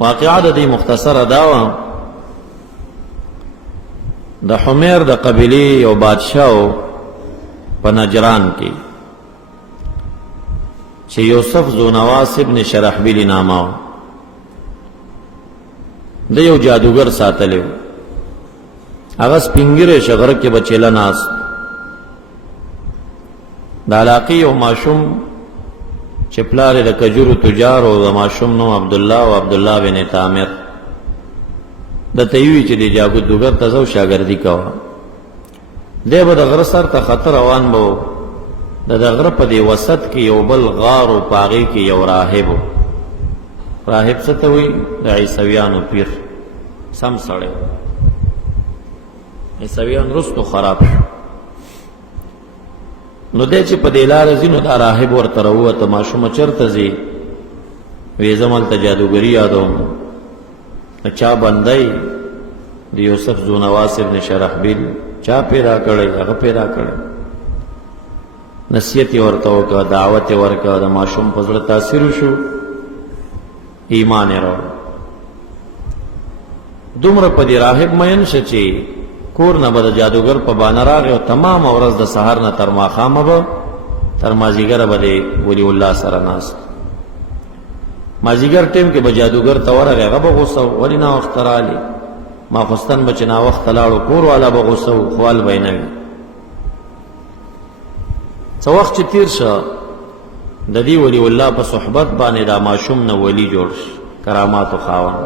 واقعه د دې مختصره دا وه، د حمیر د قبیلې یو بادشاه په نجران کې چې یوسف ذونواس ابن شرحبیل نامه و، د یو جادوګر ساتلی و. هغه سپینګیری شغره کې به چیله ناست، د علاقې یو ماشوم چې پلار یې د کجورو تجار و، د ماشوم نوم عبدالله و عبدالله بن تامر، د ته یې وي چې د جادوګر ته ځه شاګردي کوه. دی به د غره سر ته خطر روان به و، د غره په دې وسط کې یو بل غار و، په هغې کې یو راهب و. راهب څه ته وایي؟ د عیسویانو پیر، سم سړی. عیسویان رستو خراب شو، نو دی چې په دې لاره ځي نو دا راهب ورته راووته، ماشومه چېرته ځي؟ وایي زه هلته جادوګري یادوم. د چا بندی؟ د یوسف ذونواس ابن شرحبیل. چا پیدا کړی؟ هغه پیدا کړی. نصیحت یې ورته وکړه، دعوت یې ورکړه، د ماشوم په زړه تاثیر وشو، ایمان یې راوړ. دومره په دې راهب مین شه چې کور نه به د جادوګر په بانه راغی او تمام ورځ د سهار نه تر ماښامه به تر مازدیګره به د ولی الله سره ناست. مازدیګر ټیم کې به جادوګر ته ورغی، هغه به غوسه و، ولې ناوخته رالې؟ ماخوستن به چې ناوخته لاړو کور والا به غوسه و، خو حال به یې نه وي. څه وخت چې تیر شه، د دې ولی الله په صحبت باندې دا ماشوم نه ولی جوړ شي، کراماتو خاوند.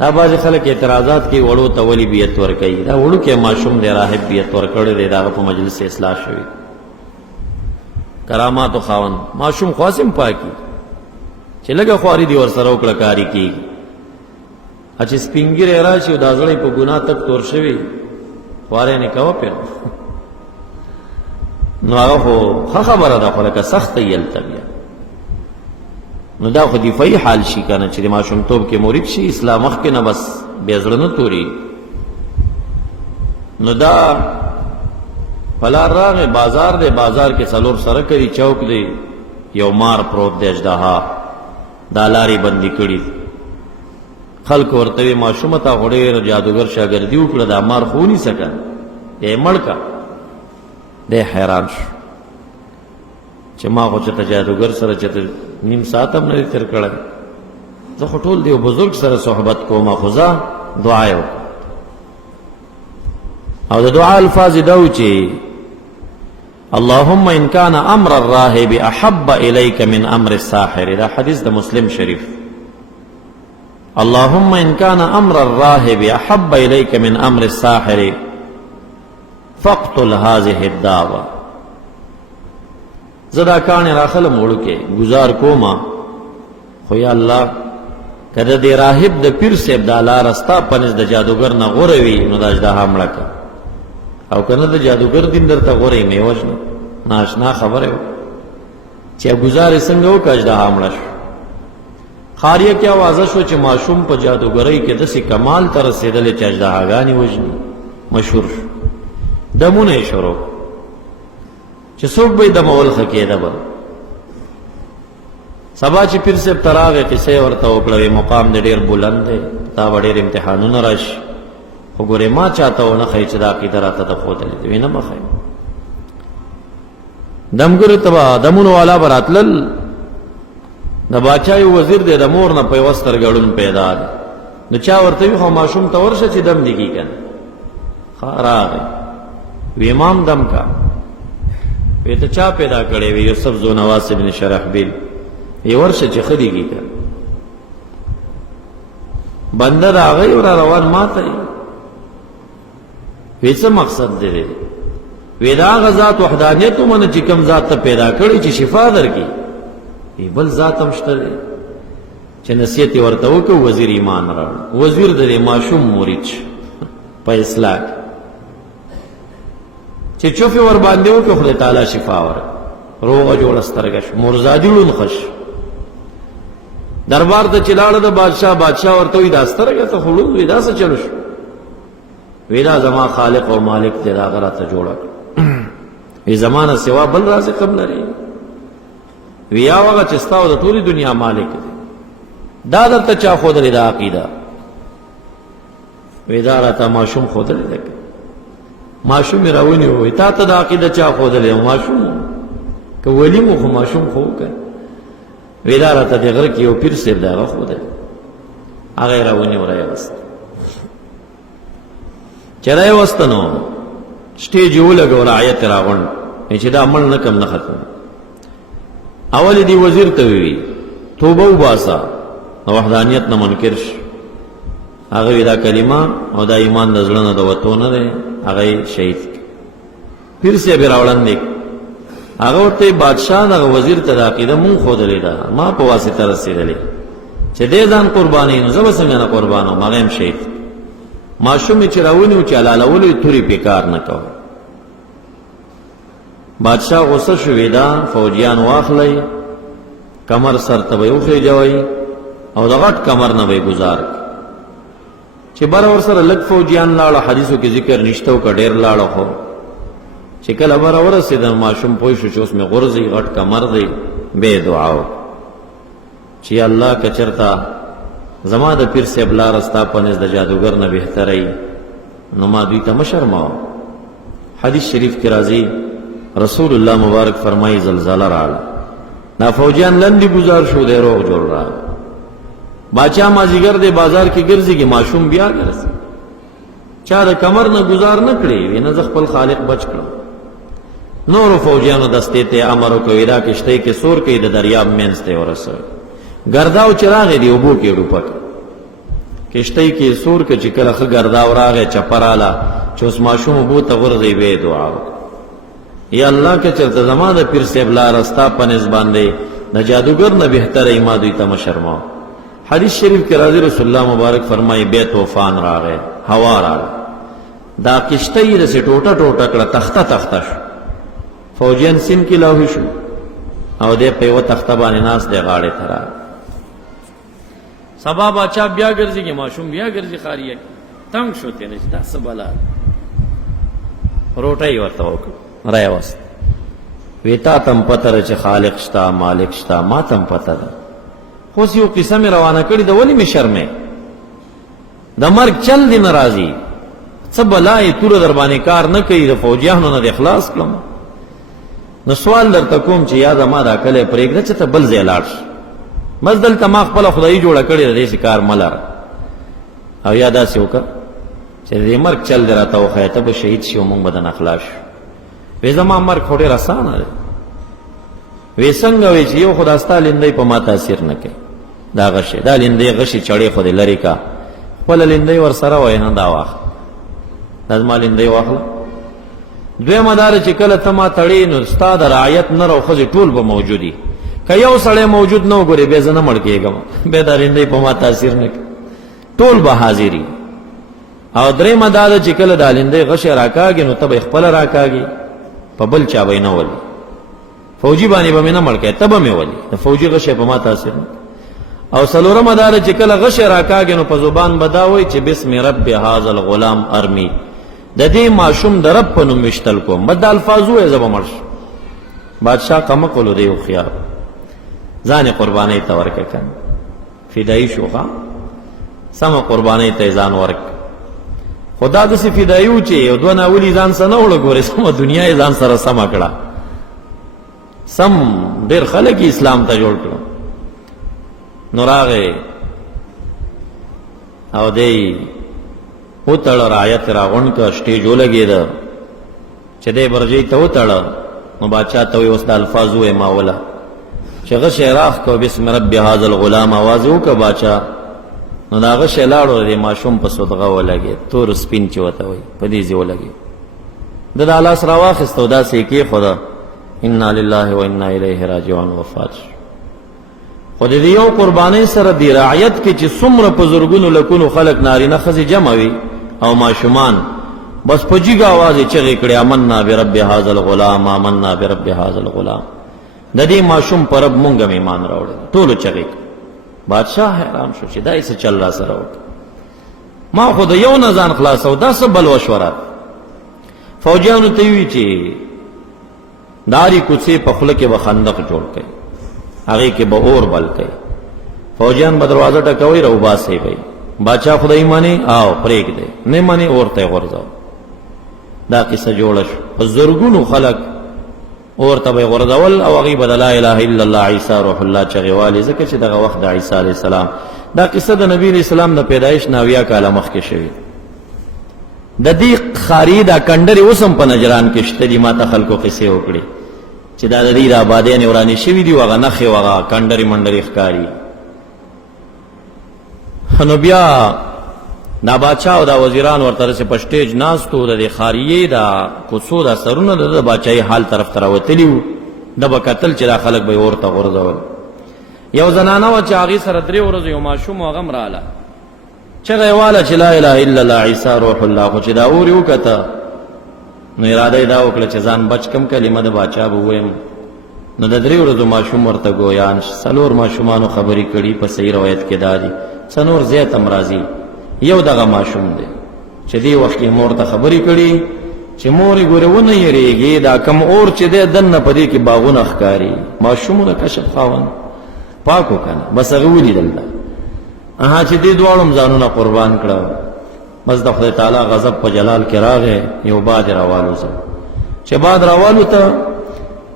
دا بعضې خلک اعتراضات کوي وړو ته ولې بیت ورکوي. دا وړوکی ماشوم دی، راهب بیت ورکړی دی، د هغه په مجلس اصلاح شوي، کراماتو خاوند. ماشوم خو هسې هم پاکي چې لږه خواري دي ورسره وکړه کاري کېږي. چې سپین ږیری راشي او دا زړی په ګناه تک تور شوي، خواری نه کوه پرې نو هغه خو ښه خبره ده، خو لکه سخته یې هلته بیا نو دا خو دفاعي حال شي که نه، چې د ماشومتوب کې مرید شي، اسلام مخکې نه بس بیا زړه نه توري. نو دا پلار راغی، بازار دی، بازار کې څلور سړکه دي، چوک دی، یو مار پروت دی، اژدها، دا لارې بندي کړي. خلک ورته وایي ماشومه تا خو ډېر جادوګر شاګردي وکړه، دا مار خو ونیسه که یې مړ که. دی حیران شو چې ما خو چېرته جادوګر سره چېرته نیم ساعت هم نه دی تېر کړی، زه خو ټول د یو بزرګ سره صحبت کوم، خو زه دعا یې وکړه. او د دعا الفاظ یې دا و چې اللهم ان كان امر الراهب احب اليك من امر الساحر. دا حدیث د مسلم شریف. اللهم ان كان امر الراهب احب اليك من امر الساحر فاقتل هذه الدعوه. زدا کاڼې راخلم وړوکې گزار کوما، خو یا الله که د دې راهب د پیر صاحب دا لاره ستا په نس د جادوګر نه غوره وي نو دا اژدها مړه که، او که نه د جادوګر دین درته غوره یې مې وژنه. ناشنا خبره و چې ګزار یې څنګه وکړه، اژدها مړه شو. خاریه کې اوازه شو چې ماشوم په جادوګرۍ کې داسې کمال ته رسېدلی چې اژدهاګانې وژني، مشهور شو. دمونه یې شروع چې څوک به یې دمول ښه کېده به. سبا چې پیر صاحب ته راغی، قصه یې ورته وکړه، مقام دې ډېر بلند دی، تا به ډېر امتحانونه راشي، خو ګورې ما چاته ونه ښایي چې دا عقیده راته ته ښودلې دي. وایي نه به ښایي. دمګرو ته به دمونو والا به راتلل، د باچا یو وزیر دی، د مور نه په یوه سترګه ړوند پیدا دی. نو چا ورته وي خو ماشوم ته ورشه چې دم دې کي که نه. راغی وی امام دم کا. وی ته چا پیدا کړی؟ وی یوسف ذونواس ابن شرحبیل. وی ورشه چې ښه دې کي که. بنده راغی او را روان ما ته وی څه مقصد دی؟ وی دا هغه ذات وحدانیت ومنه چې کوم ذات ته پیدا کړی چې شفا درکړي. بل ذات هم شته دی چې نصیحت یې ورته وکړو، وزیر ایمان راوړ. وزیر د دې ماشوم مرید شو په اصلاح کې، چې چوف یې ورباندې وکړو، خدای تعالی شفا ورکړه، روغه جوړه سترګه شو، مرزادي ړوند ښه شو. دربار ته چې لاړه د بادشاه ورته وایي دا سترګه ته خو ړوند وي، دا څه چلو شو؟ وی دا زما خالق او مالک دی، دا هغه راته جوړه کړه. وی زما نه سوا بل رازق هم لري؟ وی یا هغه چې ستا او د ټولې دنیا مالک دی. دا درته چا ښودلې دا عقیده؟ وی دا راته ماشوم ښودلې ده. ماشوم یې راونیو، وی تا ته دا عقیده چا ښودلې؟ ماشوم که ولی مو خو ماشوم خو وکړ. وی دا راته د غره کې یو پیر صاحب دا هغه ښودلې، هغه یې راونیو راوست. چې راوسته نو سټیج یې ولګو، رعیت یې راغونډ چې دا عمل نه کم نه ختم. اول دی وزیر ته وی توبه وباسه، وحدانیت نه منکر شي. هغه دا کلمه او دا ایمان د زړه نه د وتو نه دی، هغه شهید پیر صاحب راوړاندې. هغه ورته بادشاہ دغه وزیر ته د عقیده مونږ ښودلې ده، ما په واسطه رسېدلې چې دې ځان قرباني، نو زه به څنګه نه قربانوم؟ هغه هم شهید. ماشوم یې چې راونیو چې حلالولو یې تورې پې کار نه کوه. بادشاہ غصه شو، ویدا فوجیان واخلئ، کمر سر ته به یې وخېجوئ او د غټ کمر نه به یې ګزار کړي. چې بره ورسره لږ فوجیان لاړه، حدیثو کې ذکر نشته او که ډېر لاړه، خو چې کله بره ورسېدل ماشوم پوه شو چې اوس مې غورځي، غټ کمر دی. بې دعا وکړه چې الله که چېرته زما د پیر صاحب لاره ستا په نزد د جادوګر نه بهتره نو ما دوی ته مه شرموه. حدیث شریف کې راځي رسول الله مبارک فرمایي زلزله راغله، دا فوجیان لندې گزار شو، دی روغ جوړ راغ. باچا مازیګر دی بازار کې ګرځي، ماشوم بیا ګرځي. چا د کمر نه گزار نه کړي، وینه زه خپل خالق بچ کړم. نورو فوجیانو دستې ته امر وکړ دا کشتۍ کې سور کوي، د دریاب منځ ته ورسوي. ګرداو چې راغی دی اوبو کې ډوبک، کشتۍ کې سور که چې کله ښه ګرداو راغی چپه راله چې اوس ماشوم اوبو ته غورځي، ویې دعا وکړه یا الله که چېرته زما د پیر صاحب لاره ستا په نس باندې د جادوګر نه بهتره ما دوی ته مه شرموه. حدیث شریف کې راځي رسول الله مبارک فرمایي بیا طوفان راغی، هوا راغی، دا کشتۍ یې داسې ټوټه ټوټه کړه، تخته تخته شو. فوجیان سیند کې لاهو شو او دی په یوه تخته باندې ناست دی، غاړې ته راغی. سبا باچا بیا ګرځي، ماشوم بیا ګرځي خاریه کې، تنګ شو ته نه چې دا څه بلا. روټۍ ورته وکړه، راوست. وی تا تم پته ده چې خالق شته، مالک شته، ما تم پته ده، خو اوس یو قصه مې روانه کړې ده، ولې مې شرمې؟ د مرګ چل دې نه راځي، څه بلا یې توره در باندې کار نه کوي، د فوجیانو نه دې خلاص کړم. نو سوال درته کوم چې یا زما دا کلی پرېږده چې ته بل ځای لاړ شې، بس دلته ما خپله خدایي جوړه کړې ده، داسې کار مه لره. او یا داسې وکړه چې د دې مرګ چل دې راته وښیه، ته به شهید شي او موږ به درنه خلاص شو. وی زما مرګ خو ډېر اسانه دی. وی څنګه؟ وی چې یو خو دا ستا لیندۍ په ما تاثیر نه کوي، دا غشې، دا لیندۍ غشې چړې خو دې لرې کا، خپله لیندۍ ورسره وایي نه دا واخله، دا زما لیندۍ واخله. دویمه دا ده چې کله ته ما تړې نو ستا د رعایت نر او ښځې ټول به موجودي، که یو سړی موجود نه وګورې بیا زه نه مړ کېږم، بیا دا لیندۍ په ما تاثیر نه کوي، ټول به حاضري. او درېیمه دا ده چې کله دا لیندۍ غشې راکاږي نو ته به یې خپله راکاږي، په بل چا به یې نه ولي، فوجي باندې به مې نه مړ کوې، ته به مې ولي، د فوجي غشې په ما تاثیر نه. او څلورمه دا ده چې کله غشې راکاږي نو په زبان به دا وایي چې بسم رب هذا الغلام ارمی، د دې ماشوم د رب په نوم وشتل کوم، بد الفاظ وایي زه به مړ شم. بادشاه قمقل و دی هوښیار، ځان یې قربانۍ ته ورکړه، کنه فدایي شو، ښه سمه قربانۍ ته یې ځان ورکړه. خو دا داسې فدایي و چې یو دوه ناولي ځان سره نه وړه، ګورې سمه دنیا یې ځان سره سمه کړه، سم ډېر خلک یې اسلام ته جوړ کړه. نو راغې او دی وتړه، رعایت راغونډ کړه، سټیج ولګېده چې دی برجۍ ته وتړه. نو باچا ته وایي اوس د الفاظ وایي ماوله چې غشی راخ کو بسم رب هذا الغلام، آواز وکړه باچا. نو دا غشی لاړو، د ماشوم په صدغه ولګېد، تور سپین چې ورته وایي په دې ځای ولګېد. ده د لاس راواخېست او داسې یې کېښوده، انا لله و انا الیه راجعون، وفات شو. خو د دې یو قربانۍ سره د رعایت کې چې څومره په زرګونو لکونو خلک نارینه ښځې جمع وي او ماشومان، بس په جګه آواز یې چغې کړې آمنا برب هذا الغلام، آمنا برب هذا الغلام، د دې ماشوم په رب مونږ هم ایمان راوړی، ټولو چغې کړې. بادشاه حیران شو چې دا یې څه چل را سره وکړ، ما خو د یو نه ځان خلاصو، دا څه بل وشوره. فوجیانو ته وی چې داری کوڅې په خوله کې به خندق جوړ کړي، هغې کې به اور بل کړي. فوجیان به دروازه ټکوي رو باسي وي باچا خدای مانی او پریک دی نه مانی اورته غرزو دا قصه جوړه شو په زرګونو خلق اورته به غرزول او غیب لا اله الا الله عیسی روح الله چغیوالی ځکه چې دغه وخت د عیسی علی السلام دا قصه د نبی اسلام د پیدایش ناویا کاله مخکې شوی د دې خاری دا کندري اوسم په نجران کې شته دي ماته خلکو قصه وکړي چې دا د دې د آبادیان ورانی شوی دی وغه نخي وغه کندري منډري ښکاری نو بیا دا باچا او دا وزیران ورته په سټیج ناستو د خاریه دا کوڅو دا سرونه د باچای حال طرف تر وتلیو د بکتل چې دا خلک به ورته غرزول یو زنانه و چې هغه سره 3 ورځې یو ماشوم هغه رااله چې غیواله چې لا اله الا الله عیسی روح الله خو چې دا اوري وکته نو اراده دا وکړه چې ځان بچ کم کلمه د باچا به وایم نو د 3 ورځې ماشوم ورته ګویان سلور ماشومانو خبرې کړي په صحیح روایت کې دادي څنور زیات امراضي یو دغه ماشوم دی چې دی وخت کې مور ته خبرې کړي چې مورې ګوره ونه یریږي دا کم اور چې دی دنه پدې کې باغونه ښکاری ماشومونه کشف خاون پاکو کنه بس هغه ولیدل اها چې دې دواړو ځانونه قربان کړه بس د خدای تعالی غضب په جلال کې راغې یو باد راوالو چې باد راوالو ته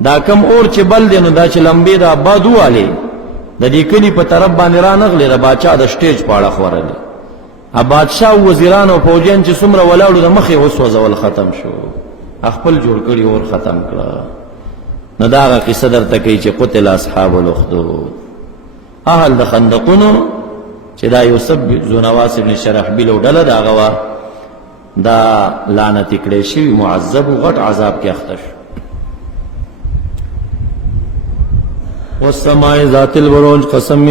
دا کم اور چې بل دی نو دا چې لمبې دا باد واله د دې کلی په طرف باندې را نغلی د باچا د سټیج پاړه خورلې ا بادشاہ وزیران او فوجیان چې څومره ولاړو د مخې وسوځول ختم شو خپل جوړ کړي اور ختم کړه نو دا قصه درته کوي چې قتل اصحاب الاخدود اهل د خندقونو چې دا یوسف ذو نواس بن شرحبیل او ډله دا غوا دا لعنت کړي شي معذب او غټ عذاب کې اخته شو والسماء ذات البروج قسم